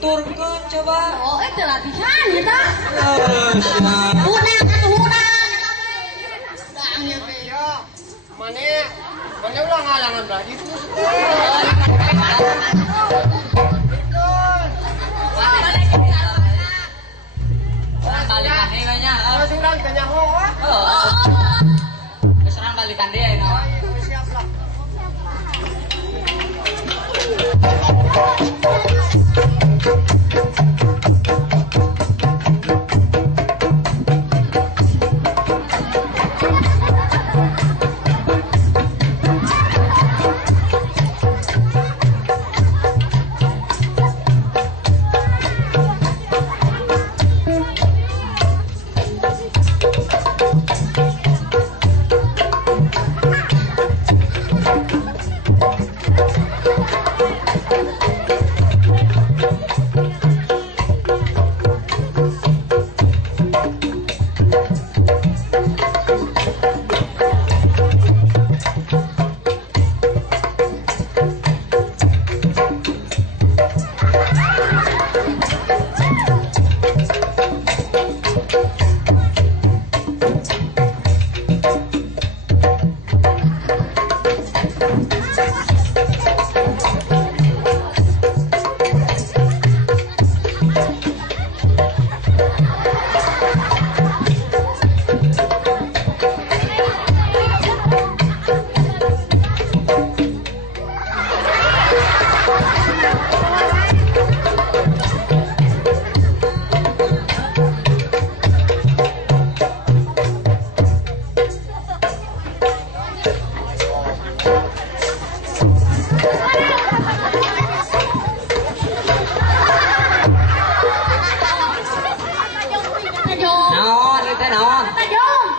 turunkan coba. Oh, itu latihan ya tak? Unang atau unang? Iya, iya. Mana ulah ngalangan berarti itu. Balikan dia banyak. Kalau sudah banyak hoa. Keserang balikan dia ini. Siap lah.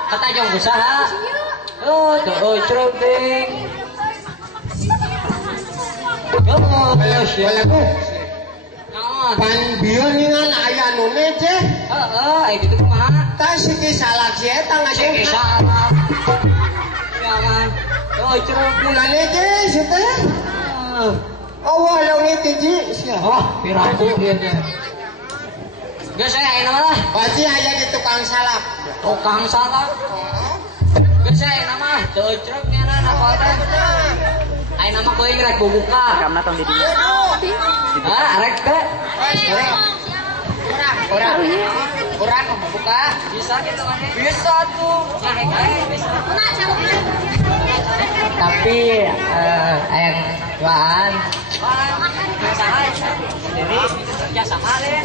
Ketajong usaha. Oh, tuh cerobeng. Balaku. Pan bion dengan ayah nune ceh. Gitu kumaha. Tas siki salak sih eta ngajeng. Siki salak. Jangan. Oh, cerobeng. Mulane ceh situ. Oh, wah yang itu ji. Oh, piraku dia teh. Geus saya ayeuna mah. Pasti aya di tukang salak. Tukang salak. Geus ayeuna mah teu ceuk nyana apa teh. Ayeuna mah kuing rek bubuka. Kamna tong di dieu. Arek teh. Kurang mau buka. Bisa gitu kan? Bisa tuh. Bisa. Tapi yang jualan sendiri kerja sama deh.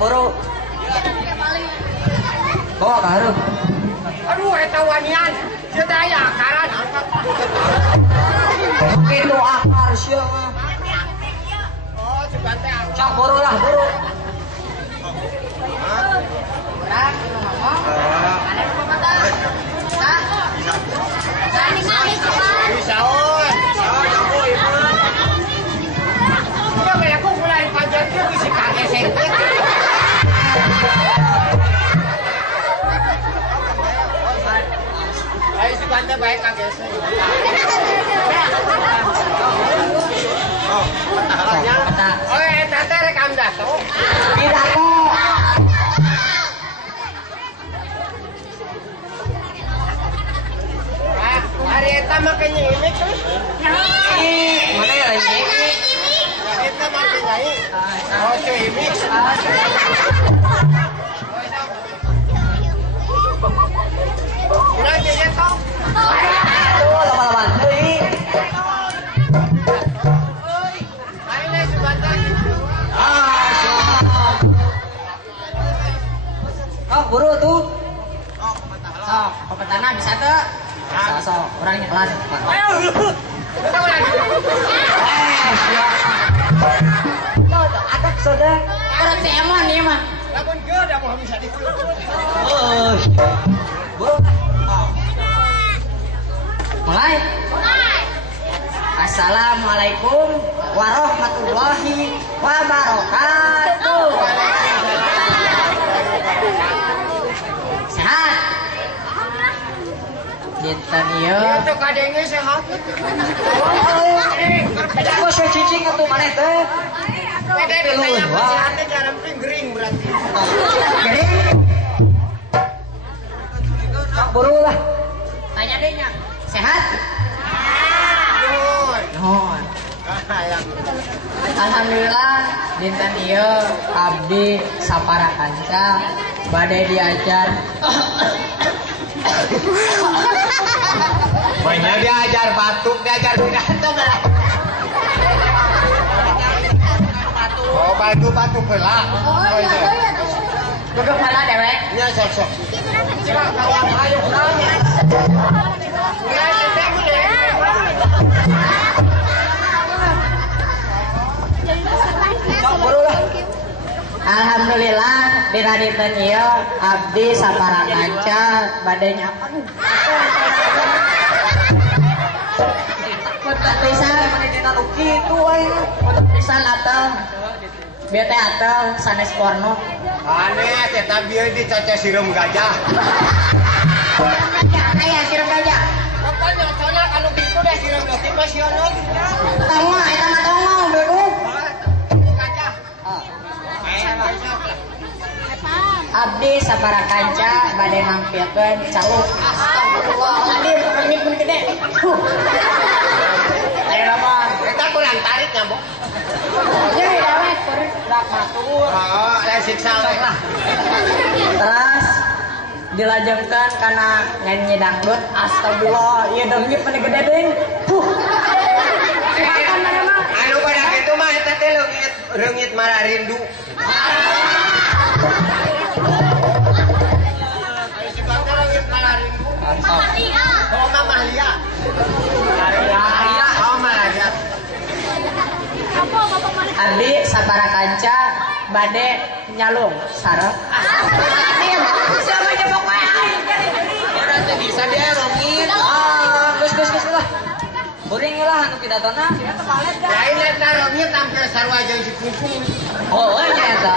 Buru. Bawa baru. Aduh, eta wanian. Dia daya akaran. Itu akar siapa? Oh, coba teh. Cak buru lah, buru. Bisa on. Dia banyak aku mulai panjang dia bisa kaget sengket. Ayo si Banda baik kaget sengket. Oh, tete rekam dato. Tidak kok. Hari eta makanya ini tuh. Mana ya ini? Eta makanya ini. Oh, cuy ini. Ulah jadi tong. Tuh, lama-lama deui. Ayo si Banda. Oh, buru tuh. Oh, petana bisa tuh. So, orang iklan. Ayo. Adak sudah. Orang si Emon nih mah. Lamun geur da mau bisa ditutup. Oh. Buru. Mulai. Assalamualaikum warahmatullahi wabarakatuh. ieu. Itu kadengnya sehat. Aku saya cicing atuh maneh teh. Beda ditanya sehatnya jarang gering berarti. Buru lah. Tanya deh nya. Sehat? Nuhun. Alhamdulillah dinten ieu abdi saparakanca bade diajar. Banyak diajar batuk, diajar pidato. Oh, batuk heula. Oh iya. Duduk mana dewek? Nya sok. Ayo nanya. Ya, kita boleh. Alhamdulillah dina dinten ieu abdi saparakanca bade nyapa. Pisan Dina nu kitu aing. pisan atuh. Bieu teh atuh sanes porno. Aneh, kita biar dicaca sirum gajah. Aya siram gajah. Pokoknya soalnya kalau gitu deh sirum gajah masih ono. Tahu mah eta mah tongol bego. Gajah. Abdi saparakanca bade mampirkeun caluk. Astagfirullahaladzim, ini pun gede. Ayo Bang. Kita kurang tarik nyambung. Jadi dawet kuring dak matur. Oh, siksa lah. Terus dilajengkeun kana nyanyi dangdut. Astagfirullah, ieu dangdut pade gede deung. Makan mana mah? Anu pada gitu mah eta teh reungit marah rindu. Oh, Mama Lia. Oh, Maria. Abdi saparakanca bade nyalung sareng. Siapa jebok wae aing. Udah teh bisa dia rongin. Geus lah. Kuring lah anu pidatona. Lain eta reungit tampil sarua jeung si kumpul. Oh, nya eta.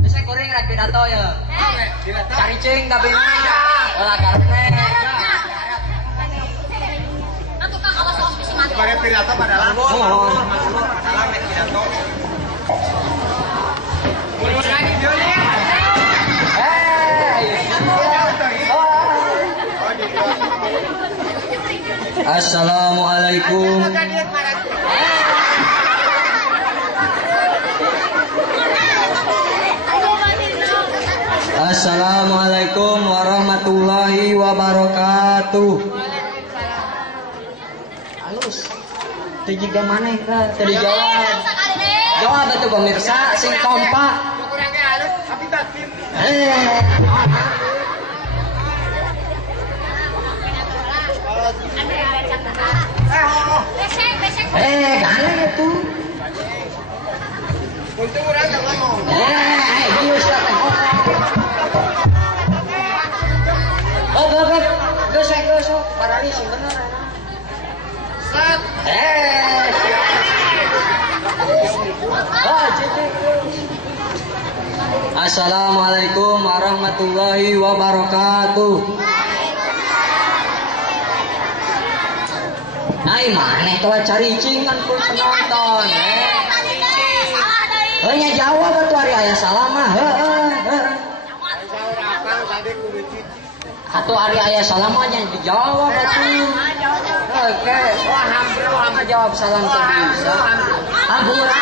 Bisa kuring rek pidato ya. Cari cing tapi mah. Olah karena. Pada pidato pada lambung. Salam pidato. Assalamualaikum. Assalamualaikum warahmatullahi wabarakatuh. Halus. Teu jiga maneh teh teu dijawab. Jawab atuh pemirsa sing kompak. Gana itu. Untuk orang yang ngomong. Gius lah teh. Geus parali sing bener. Sat. Assalamualaikum warahmatullahi wabarakatuh. Ai maneh tuh cari cingan ku penonton. Nya jawab atuh ari aya salah mah. Atuh ari aya salah mah nya dijawab atuh. Oke, wah hampir jawab salam teh bisa. Hampura.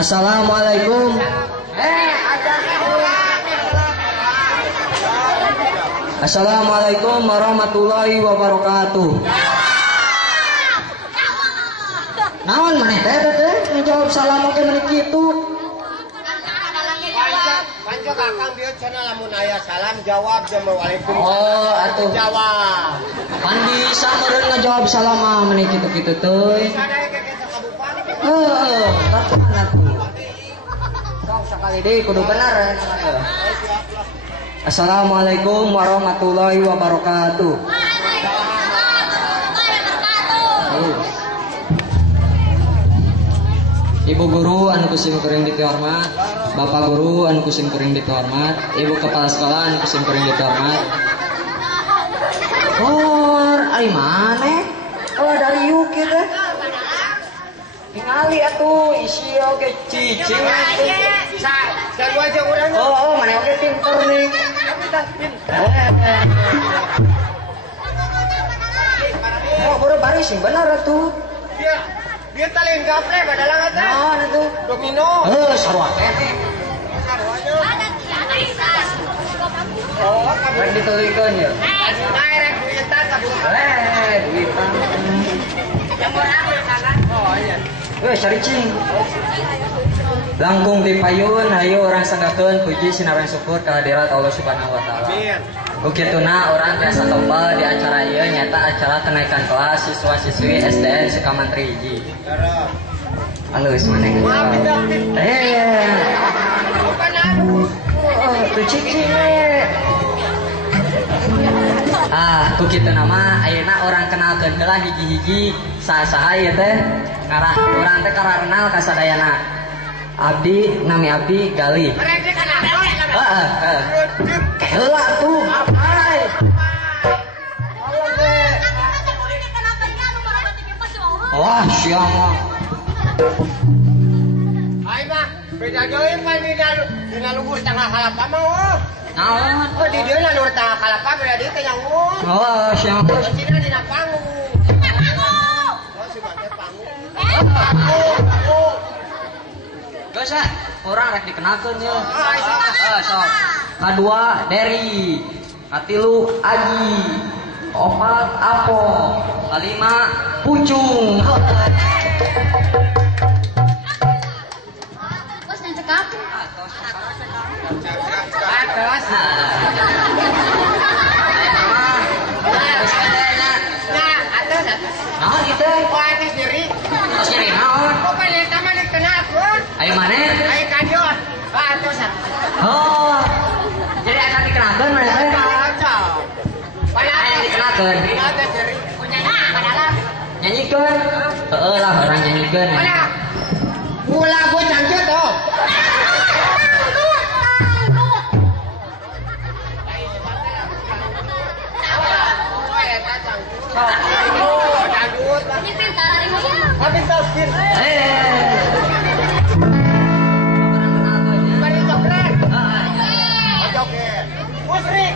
Assalamualaikum. Assalamualaikum warahmatullahi wabarakatuh. Naon maneh teh ngejawab salam oge meni kitu. Panco kakang bieu cenah lamun aya salam jawab jeung waalaikum. Oh, atuh jawab. pan bisa meureun ngajawab salam mah meni kitu-kitu teuy. Sadaya keke sakabupan. Heeh, tatuan atuh. Sok sakali deui kudu bener. Assalamualaikum warahmatullahi wabarakatuh. Ibu guru anu kusim kuring dihormat, Bapak guru anu kusim kuring dihormat, Ibu kepala sekolah anu kusim kuring dihormat. Ari mana? Oh dari Yuki teh. Tingali atuh isi oge cicing. Sarua aja urang. Oh, mana oge pinter nih. Oh, baru baris sih benar atuh. Dia talin gaple badalang eta. Naon atuh? Domino. Sarua teh. Oh, Rek ditulikeun ya. Direct duit eta Duit. Oh iya. Saricing. Langkung dipayun hayu orang sanggakeun puji sinaran syukur ka hadirat Allah Subhanahu wa taala. Amin. Bukituna orang biasa tompel di acara ieu nyata acara kenaikan kelas siswa-siswi SDN Sukamantri hiji. Halus maneh. Tu cicing ku kitu nama ayeuna orang kenalkeun heula hiji-hiji saha-saha ieu teh ngarah urang teh karenal ka sadayana. Abdi nami abdi Gali. Heeh. Heula tuh apai. Wah, siapa? Ai mah beda deui pan dina lugur tengah kalapa mah. Naon? Oh di dieu na lugur tengah kalapa beda dieu teh nyangun. Oh, siapa? Cina dina panggung. Oh si bangke panggung. Geus ah, urang rek dikenalkeun ye. Sok. Kadua Derry, katilu Aji, opat Apo, kalima Pucung. Bos yang cekap. Atas. Naon ieu teh? Oh atas diri. Tos nyeri naon? Oh pan eta mah dikenalkeun. Ayo maneh? Ai kadion. Atas. Oh. Jadi akan dikenalkeun maneh teh? Kacau. Aya dikenalkeun. Atas diri. Nyanyikeun. Heueuh lah orang nyanyikeun. Lagu cantik tuh. Ini pintar hari ini. Habis taskin. Bari coklat. Oke. Musri.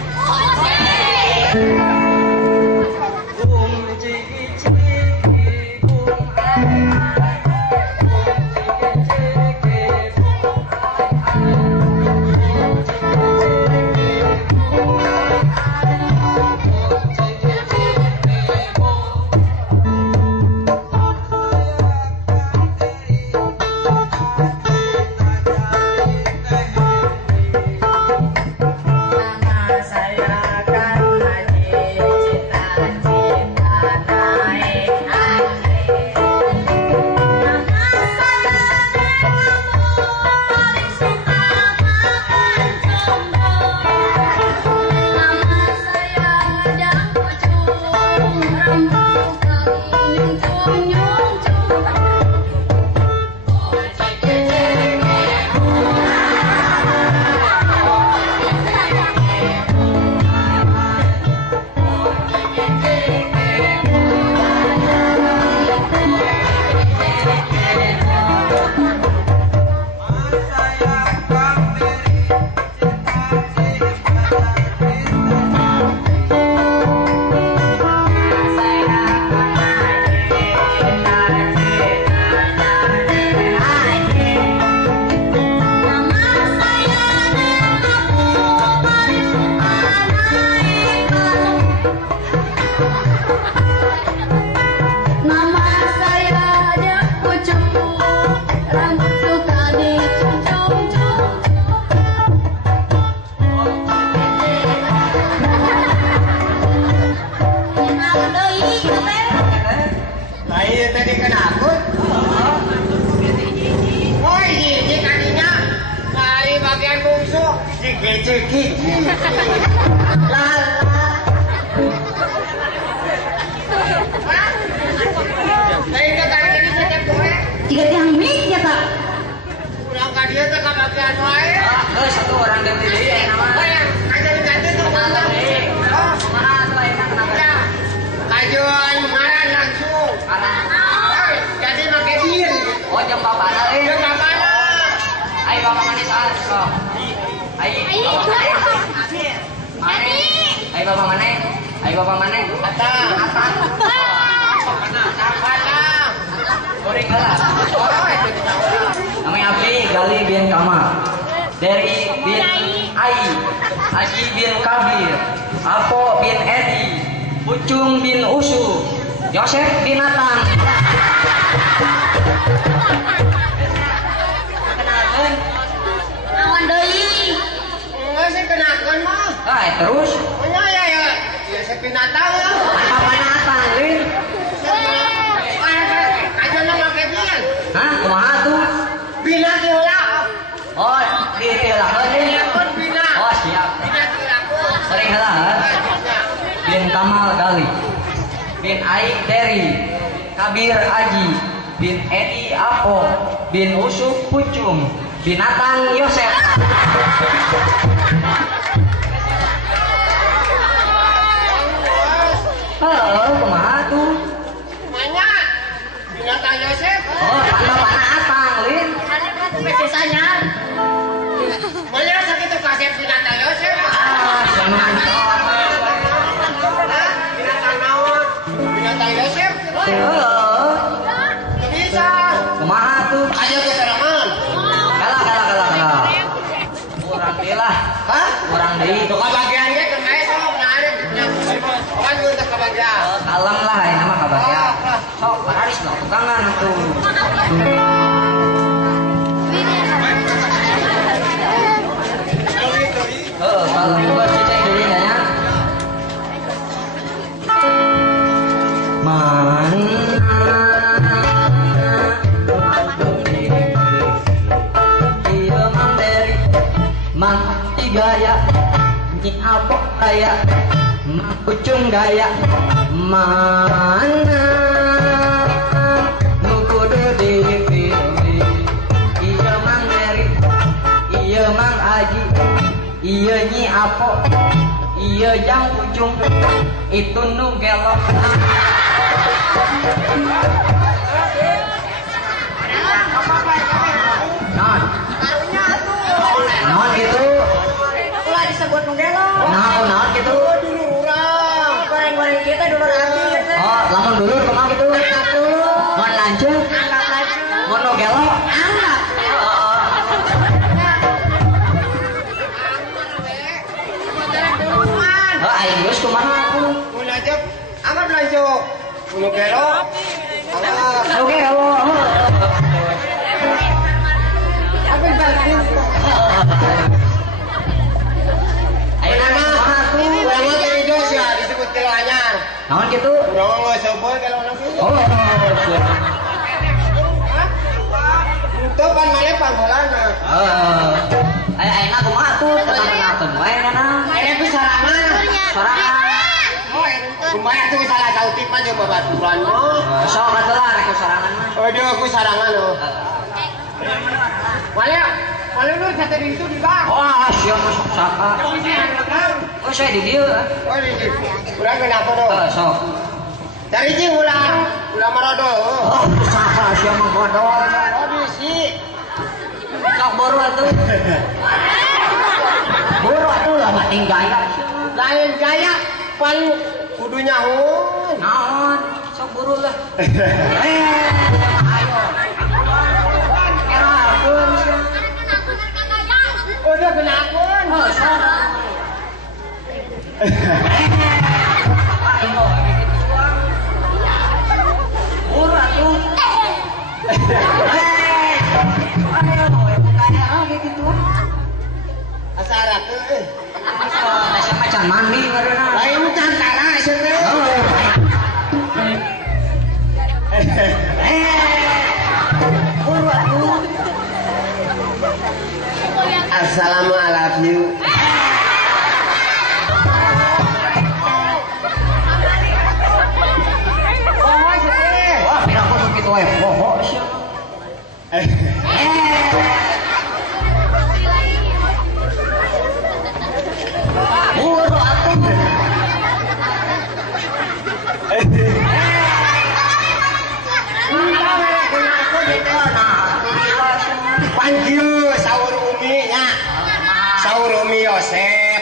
Jika yang mik ya tak bulan wae. Satu orang ganti deui aya nama. Ganti tuh malam. Kumaha selain kenapa? Kajuan ngaran langsung. Jadi make bir. Oh jam papana euy. Jeung apana? Ai bapak mana saat sok. Ai. Ai bapak mana? Ai bapak mana? Ata. Apana? Goreng lah. Namanya Abdi Gali bin Kamal. Dari bin Ai, Haji bin Kabir, Apo bin Edi, Pucung bin Usu, Yosef bin Natang. Kenalkan? Awan deui. Enggak sih kenakan mah. Terus? Oh ya. Ya saya binatang ya. Apa Natang, Lin? Kajuan make bir. Hah? Kumaha tuh? Bina heula. Oh, ditilakeun Lin. Bina. Oh, siap. Bina dilakukan. Sering heula. Bin Kamal Gali, bin Ai Teri, Kabir Aji, bin Edi Apo, bin Usuf Pucung, binatang Yosef. Halo, kumaha tuh? Mana? Binatang Yosef. Oh, panah atang, Lin. Masih sanyar. Mana sakit kasih binatang Yosef? Jangan. Binatang naon? Binatang Yosef. Halo, Bisa. kumaha tuh? Aja ke serangan. Kalah. Kurang deui lah. Hah? Kurang deui. Tuh kebagian ge ke kae sok narik. Kan untuk kebagian. Kalem lah ini mah kabarnya. Sok pararis lah tukangan tuh. Kalau buat cicing dulu ya. Mana iya mang dari mang tiga ya nyi apok kaya mang pucung gaya mana nu kudu dipilih iya mang dari iya mang aji iya nyi apok iya jang pucung itu nu gelok. Non gitu. Ulah disebut nugelo. Non gitu. Dulu urang. Goreng-goreng kita dulu rapi. Oh, lamun dulu kumaha gitu. Angkat dulu. Mon lanjut. Angkat lagi. Mon nu gelo. Angkat. Oh, aing geus kumaha aku. Mun lanjut, amat lanjut. Ulu kelo. Nu gelo. Apa bagus? Ayeuna mah kumaha aku. Urang mah tidur sih disebut kelo anyar. Naon gitu? Urang mah geus sebel kelo nasi. Oh, siap. Itu pan mane pangolana. Ayeuna kumaha tuh? Tenang-tenang wae kana. Aya ku sarangan. Sorangan. Lumayan tuh salah sautik mah jeung babaturan mah. Sok atuh rek sorangan mah. Aduh aku sarangan loh. Wale lu kata di itu di bang. Wah, siap masuk saka. Oh, saya di dieu. Oh di situ. Urang kenapa tuh? Sok. Dari ji ulah marodo. Oh, saka siap mangkodol. Oh di si. Sok boro atuh. Boro atuh lah mating gaya. Lain gaya pan kudu nyahun. Naon? Sok boro lah. Ayo. Erakeun sia. Udah kenapun. Oh, sok. Ayo, gitu doang. Boro atuh. Ayo, bukannya gitu doang. Asara tuh. Asa macan mandi ngareuna. Lain cantara sebenarnya. Buru atuh. Assalamualaikum. Wah, pirang kudu kitu wae. Poho sia. Panggil saur Umi nya. Saur Umi Yosep.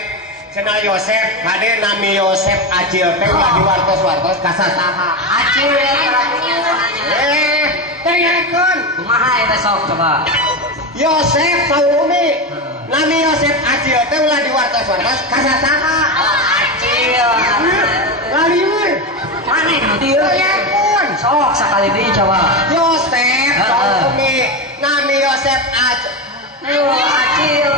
Cenah Yosep, hade nami Yosep Acil teh ulah diwartos-wartos ka sasaha. Acil Tengekeun. kumaha eta sok coba. Yosep saur Umi. Nami Yosep Acil teh ulah diwartos-wartos ka sasaha. Acil Lari we. maneh nanti ya Tengekeun. sok sakali deui coba. Yosep saur Umi. Nami Yosep Acil. Acil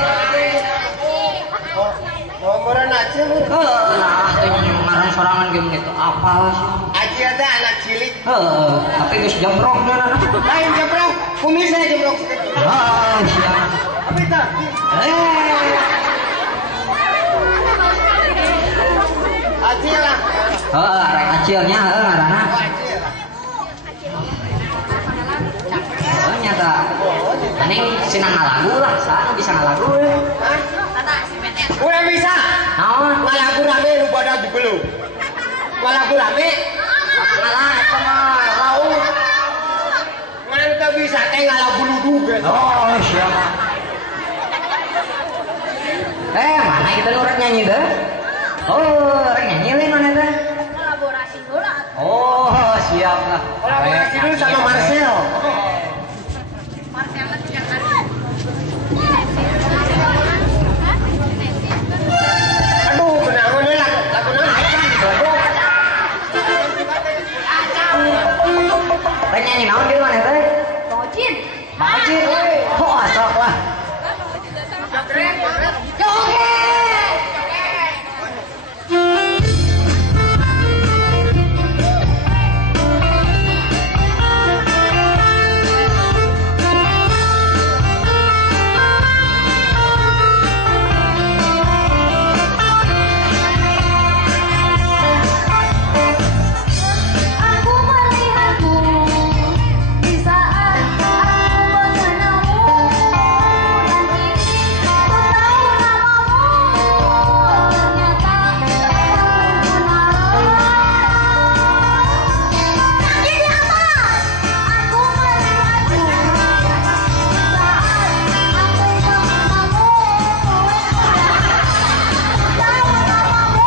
Umuran Acil. nah ngaran sorangan game gitu apa sih. Acil teh anak cilik. Tapi geus jembrok deuna. Lain jebrok. Kumis saya jebrok. Siap. Apa itu? Acil lah. Rek acilnya ngaranna. Nyata. Aning sinang ngalagu lah, sana bisa ngalagu. Udah bisa. Naon? Ngalagu rame lu pada belum. Ngalagu rame. Ngalah eta mah laut. Ngan teu bisa teh ngalagu luduge. Siap. Mana kita nu rek nyanyi teh? Rek nyanyi lain mana teh? Kolaborasi dulu. Siap lah. Kolaborasi dulu sama Marcel. Marcel tidak kan. Aduh, benar ini lagu naon? Rek nyanyi naon di mana teh? Tocin. Macin. Asok lah. Aku melihatmu di saat aku mengenalmu dan kini ku tahu namamu. Ternyata aku Kaki di atas. Aku melihatmu di saat aku mengenalmu. Tahu namamu.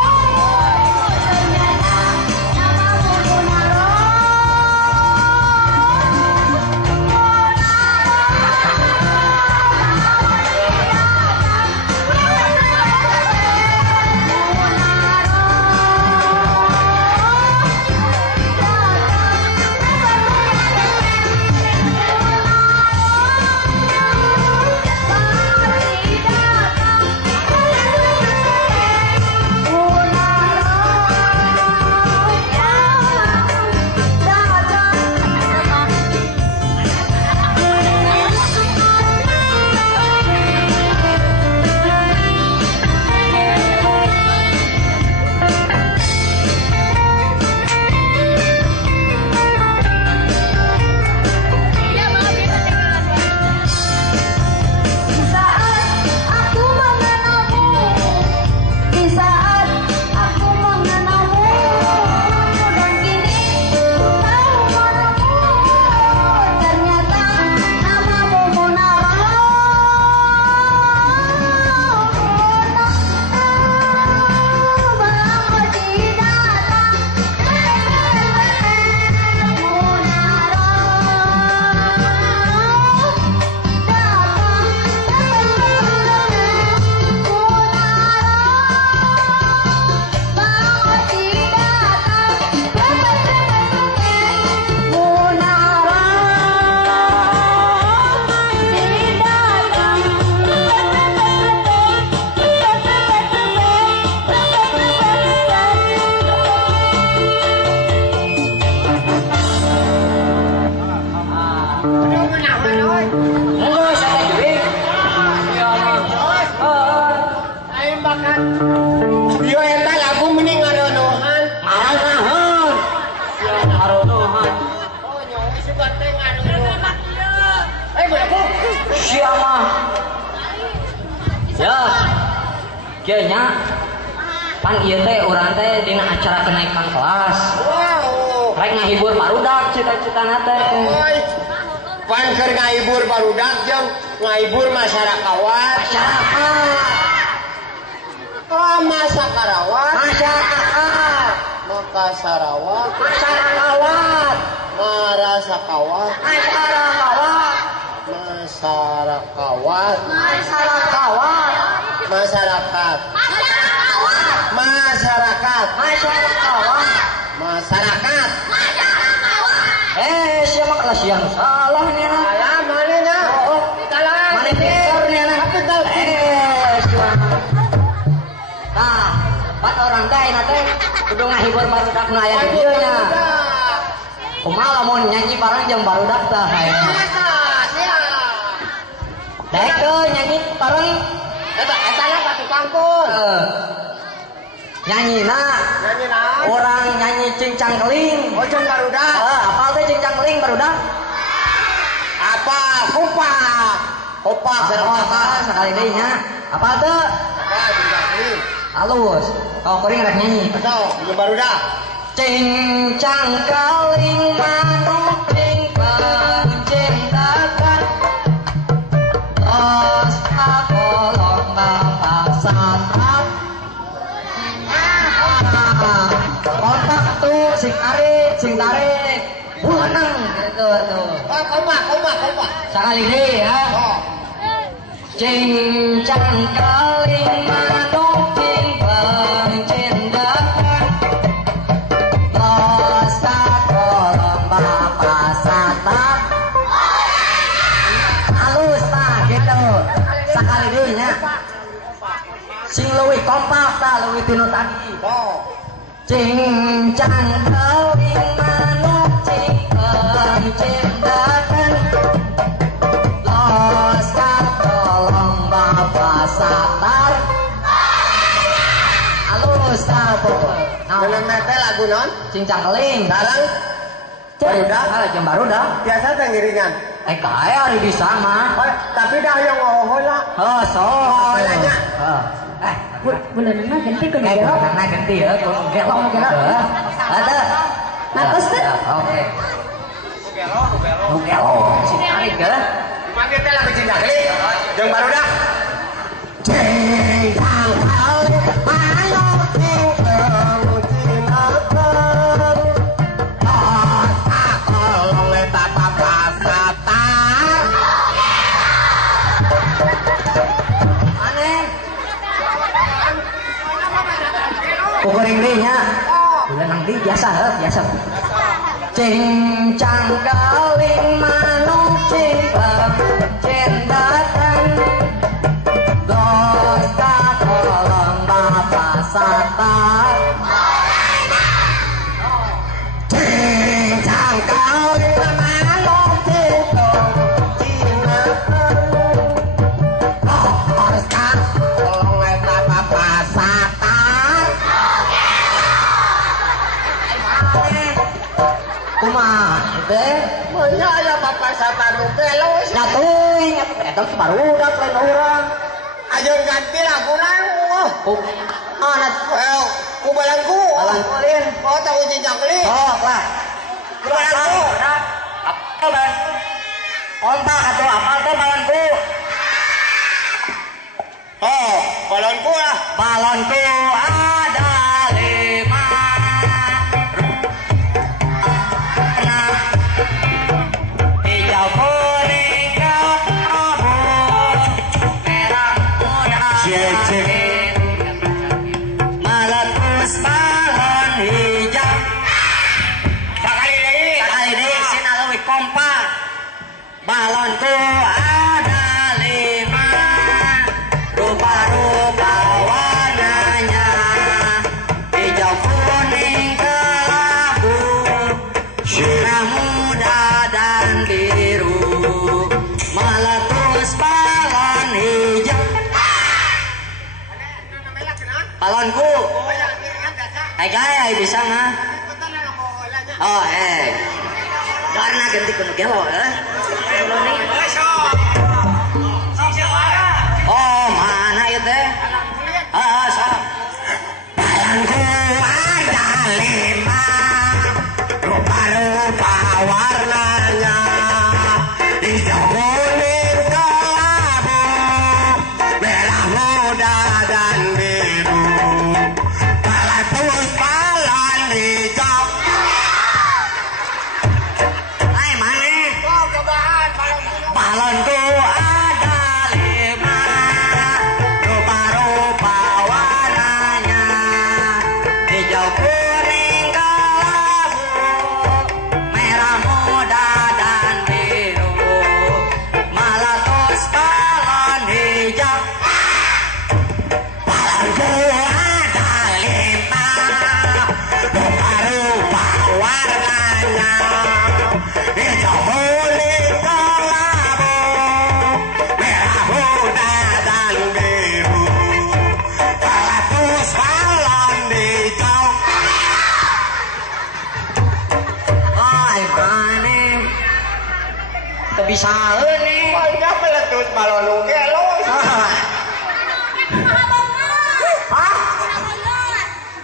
Ternyata namamu Munaro. Di saat aku mengenalmu, di saat aku mengenalmu, dan kini ku tahu namamu. Ternyata namamu Munaro. Yo eta lagu mending ngaronohan. Naon? Aronohan. Oh, nyawa suka teh ngaronohan. Berapa? Siapa? Ya. Kayaknya Pan ieu teh urang teh dina acara kenaikan kelas. Wow. Rek ngahibur barudak cita-citana teh. Pan keur ngahibur barudak jeung ngahibur masyarakat. Masyarakat. Oh, masyarakat. Masyarakat. Maka Sarawak. Masyarakat. Marasakawat. Masyarakat. Masyarakat. Masyarakat. Masyarakat. Masyarakat. Masyarakat. Masyarakat. Siapa kelas yang salah nih anak? Salah manehna? Oh, Salah. mana pintar nih anak? Apa tahu? Nah, bat orang teh nate kudu ngahibur barudak nu aya di dieu nya. Kumaha lamun nyanyi bareng jeung barudak teh hayang. Daek teh nyanyi bareng Eta na satu kampung. nyanyina Nyanyi naon? orang nyanyi cincang keling. Oh, jeung barudak. Apal teh cincang keling barudak? Apa? Kupak. Opak apa sekali deui nya. Apal teh? Apa jeung kuring? Halus. Kalau kuring rek nyanyi. Betul, jeung barudak. Cincang keling manuk ring pencintakan Los kolong bapak santap kontak tuh sing arit sing tarik buanang gitu tuh Oh, kompak. sekali deh ya Oh. cincang keling manuk ring pencintakan Los kolong bapak santap halus tak gitu sekali deh nya sing leuwih kompak tak leuwih tinu tadi Oh. cincang keling manuk cing pencintakan Los kolong bapak satar halus tak pokok Dengan nete lagu non? cincang keling Sekarang barudak. jeung barudak Biasa teh ngiringan. kaya ari bisa mah Oh, tapi dah yang ngohol lah. sok nanya. Bulanana ganti ku Kayak gelo. karena ganti ya, kalau gelok Gelok. ada. Matos tuh. Oke. Gelok. Si tarik ke. Manggil teh lagu cinta kali. Jeung barudak. Cincang kali, ayo tinggal cintakan. Kolong leta papasatan. Aneh. Kukuring deh nya. Bulan nang di biasa. Cincang kaling manuk cinta cintakan dosa kolong bapak satar cincang kaling manuk cinta cintakan dosa kolong bapak satar kumaha teh Monya ya bapak satan nu gelo. nyatuin eta barudak lain urang Ajeun ganti laguna. anak Ku balangku. balangkulin Oh, tahu cinta kali. sok lah Ku balangku. apa ban kontak atau apa teh balonku Oh, balonku lah. balonku ada 5 hijau kuning abu merah muda meletus balon hijau sekali deui sina leuwih kompak balonku ada 5 rupa-rupa warnanya hijau kuning kelabu merah muda dan biru meletus balon hijau balonku gaya bisa mah oh karena ganti kuno gelo oh mana ya teh sok lima rupa-rupa warnanya hijau kuning kelabu merah muda dan biru peletus balon hijau. Hai mana balonku ada lima rupa-rupa warnanya hijau kuning kelabu merah muda dan biru meletus balon hijau. Balonku ada lima rupa-rupa warnanya hijau kuning kelabu merah muda dan biru peletus balon hijau. Ai mana kebiasaan nih banyak peletus balon gelo. Hah?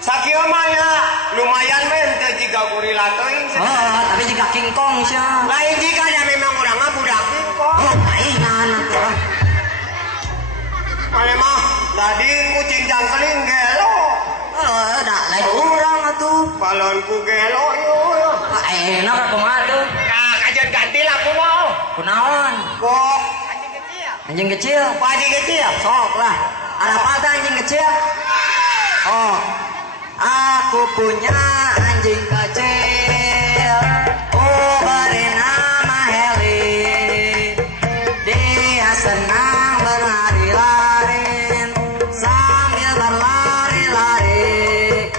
Sakieu mah ya lumayan men teu jiga gorila teuing. Tapi jika King Kong sih. Lain jika ya memang urang mah budak King Kong. Mainan atuh. Mane mah tadi kucing jangkeling gelo. Da lain urang atuh. Balonku gelo yo. Enak kumaha tuh? Kajen ganti lah kumaha. Kunaon? Kok Anjing kecil. Paji kecil. Sok lah. Ada apa tuh anjing kecil? Oh, aku punya anjing kecil. Oh, beri nama Heli. Dia senang berlari-lari sambil berlari-lari.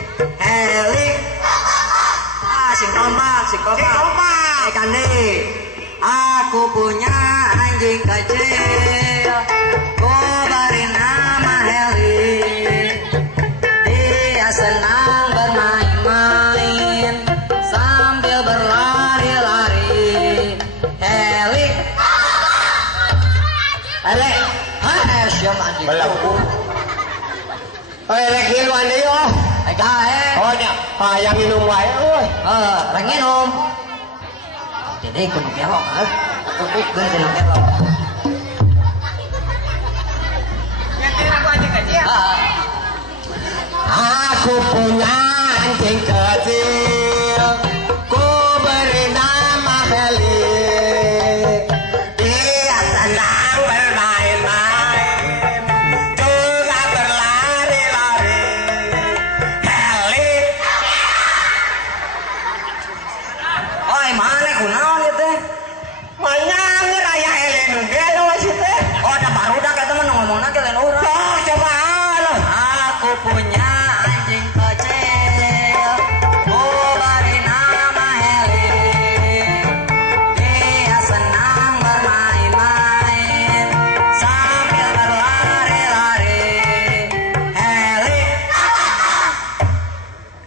Heli. Sing kompak. Ikan deh. Aku punya anjing kecil. Oh, beri nama Heli. Dia senang bermain-main sambil berlari-lari. Heli. Heli. Hai, siapa anjing? Belengku. Lek hiluan deui oh. Oh nya, hayang minum wae euy. Rengin om. Jadi kudu gelok, kudu gelok. Aku punya anjing kecil, ku beri nama Heli. Dia senang bermain-main, juga berlari-lari. Heli. Oi, mana kunaon ieu teh? Manyang raya Heli nu gelo sih teh. Oh, da barudak eta mah ngomongna ge lain urang. Sok coba aloh. Aku punya anjing kecil. Oh, beri nama Heli. Dia senang bermain-main sambil berlari-lari. Heli.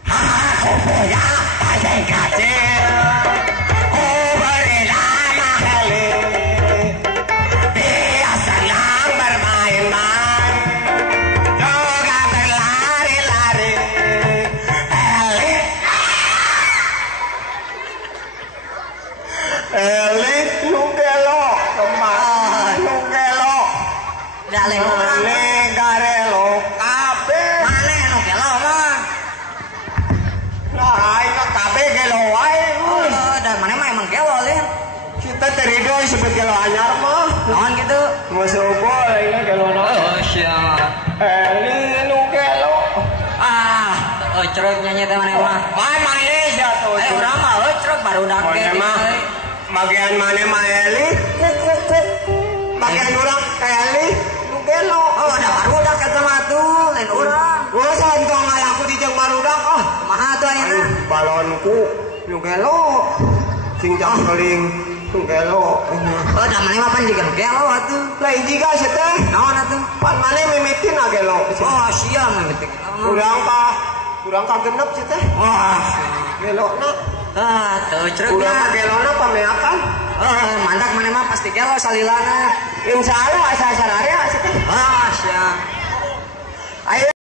Aku punya anjing kecil, ku beri nama Heli. Dia senang bermain-main, juga berlari-lari. Heli. Heli nu gelo, kemana nu gelo? Da lain urang. Heli garelo kabeh. Mana nu gelo mah? Nah, ini kabeh gelo wae. Da mana mah emang gelo lin. Kita terido disebut gelo anyar mah. Naon gitu? Masuk boleh ini gelo na. Oh, siapa? Heli nu gelo. Cerut nyanyi teh mana mah? Manis ya tuh. Urang mah cerut barudak ge. Mana mah bagian mana mah Heli? Bagian urang Heli nu gelo. Oh, da barudak eta mah tuh, lain urang. Gua santong ngayaku di jeung barudak ah. Kumaha tuh ayeuna? Balonku nu gelo. Sing jangkeling nu gelo. Oh, da mana mah pan jigan gelo atuh. Lain jiga sih teh. Naon atuh? Pan mana mimitin gelo. Oh, sia mah betik. Kurang ka genep sih teh. Wah, Gelo na. tuh cerut Kurang ya. ka gelo na pameakan. Mandak mana mah pasti gelo salilana. Insya Allah asa sararea sih teh.